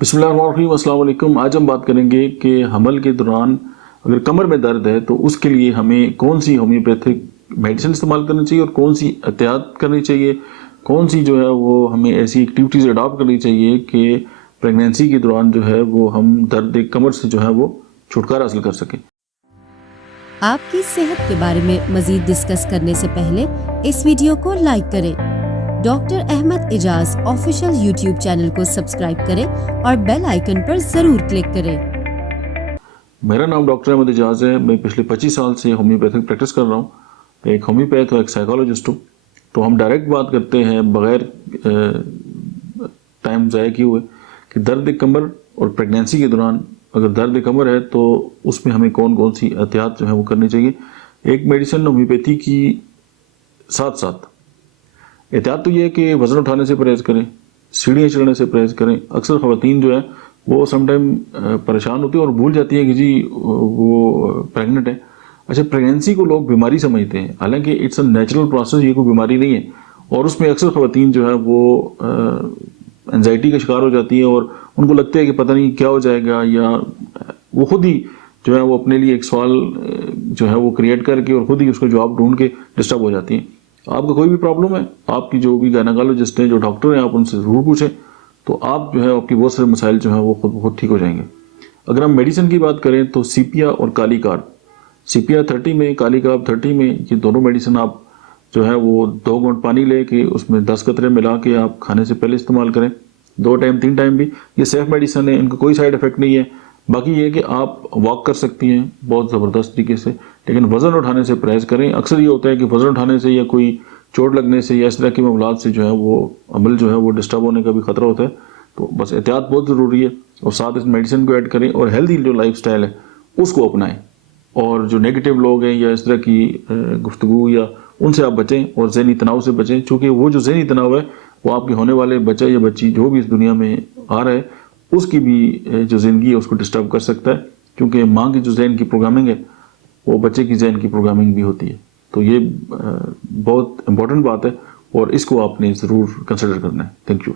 بسم اللہ الرحمن الرحیم، السلام علیکم۔ آج ہم بات کریں گے کہ حمل کے دوران اگر کمر میں درد ہے تو اس کے لیے ہمیں کون سی ہومیوپیتھک میڈیسن استعمال کرنی چاہیے اور کون سی احتیاط کرنی چاہیے، کون سی جو ہے وہ ہمیں ایسی ایکٹیویٹیز اڈاپٹ کرنی چاہیے کہ پریگنینسی کے دوران جو ہے وہ ہم درد کمر سے جو ہے وہ چھٹکارا حاصل کر سکیں۔ آپ کی صحت کے بارے میں مزید ڈسکس کرنے سے پہلے اس ویڈیو کو لائک کریں، ڈاکٹر احمد اعجاز آفیشیل یوٹیوب چینل کو سبسکرائب کریں اور بیل آئیکن پر ضرور کلک کریں۔ میرا نام ڈاکٹر احمد اعجاز ہے۔ میں پچھلے 25 سال سے ہومیوپیتھک پریکٹس کر رہا ہوں، ایک ہومیوپیتھ اور ایک سائیکالوجسٹ ہوں۔ تو ہم ڈائریکٹ بات کرتے ہیں بغیر ٹائم ضائع کیے ہوئے کہ درد کمر اور پریگنینسی کے دوران اگر درد کمر ہے تو اس میں ہمیں کون کون سی احتیاط جو ہے وہ کرنی چاہیے۔ ایک میڈیسن ہومیوپیتھی کی ساتھ ساتھ احتیاط تو یہ ہے کہ وزن اٹھانے سے پرہیز کریں، سیڑھیاں چڑھنے سے پرہیز کریں۔ اکثر خواتین جو ہے وہ سم ٹائم پریشان ہوتی ہیں اور بھول جاتی ہیں کہ جی وہ پریگننٹ ہے۔ اچھا، پریگنینسی کو لوگ بیماری سمجھتے ہیں، حالانکہ اٹس اے نیچرل پروسیس، یہ کوئی بیماری نہیں ہے۔ اور اس میں اکثر خواتین جو ہے وہ انزائٹی کا شکار ہو جاتی ہیں اور ان کو لگتا ہے کہ پتہ نہیں کیا ہو جائے گا، یا وہ خود ہی جو ہے وہ اپنے لیے ایک سوال جو ہے وہ کریٹ کر کے اور خود ہی اس کا جواب ڈھونڈ کے ڈسٹرب ہو جاتی ہیں۔ آپ کا کوئی بھی پرابلم ہے، آپ کی جو بھی گائنیکالوجسٹ ہیں، جو ڈاکٹر ہیں، آپ ان سے ضرور پوچھیں، تو آپ جو ہے آپ کی بہت سارے مسائل جو ہیں وہ خود ٹھیک ہو جائیں گے۔ اگر ہم میڈیسن کی بات کریں تو سیپیا اور کالی کارب، سیپیا 30 میں، کالی کارب 30 میں، یہ دونوں میڈیسن آپ جو ہے وہ 2 گھونٹ پانی لے کے اس میں 10 قطرے ملا کے آپ کھانے سے پہلے استعمال کریں، 2 ٹائم 3 ٹائم بھی۔ یہ سیف میڈیسن ہے، ان کا کوئی سائیڈ افیکٹ نہیں ہے۔ باقی یہ ہے کہ آپ واک کر سکتی ہیں بہت زبردست طریقے سے، لیکن وزن اٹھانے سے پرہیز کریں۔ اکثر یہ ہوتا ہے کہ وزن اٹھانے سے یا کوئی چوٹ لگنے سے یا اس طرح کے معاملات سے جو ہے وہ عمل جو ہے وہ ڈسٹرب ہونے کا بھی خطرہ ہوتا ہے۔ تو بس احتیاط بہت ضروری ہے، اور ساتھ اس میڈیسن کو ایڈ کریں اور ہیلدی جو لائف سٹائل ہے اس کو اپنائیں۔ اور جو نیگیٹو لوگ ہیں یا اس طرح کی گفتگو یا ان سے آپ بچیں اور ذہنی تناؤ سے بچیں، چونکہ وہ جو ذہنی تناؤ ہے وہ آپ کے ہونے والے بچہ یا بچی جو بھی اس دنیا میں آ رہا ہے اس کی بھی جو زندگی ہے اس کو ڈسٹرب کر سکتا ہے، کیونکہ ماں کی جو ذہن کی پروگرامنگ ہے وہ بچے کی ذہن کی پروگرامنگ بھی ہوتی ہے۔ تو یہ بہت امپورٹنٹ بات ہے اور اس کو آپ نے ضرور کنسیڈر کرنا ہے۔ Thank you.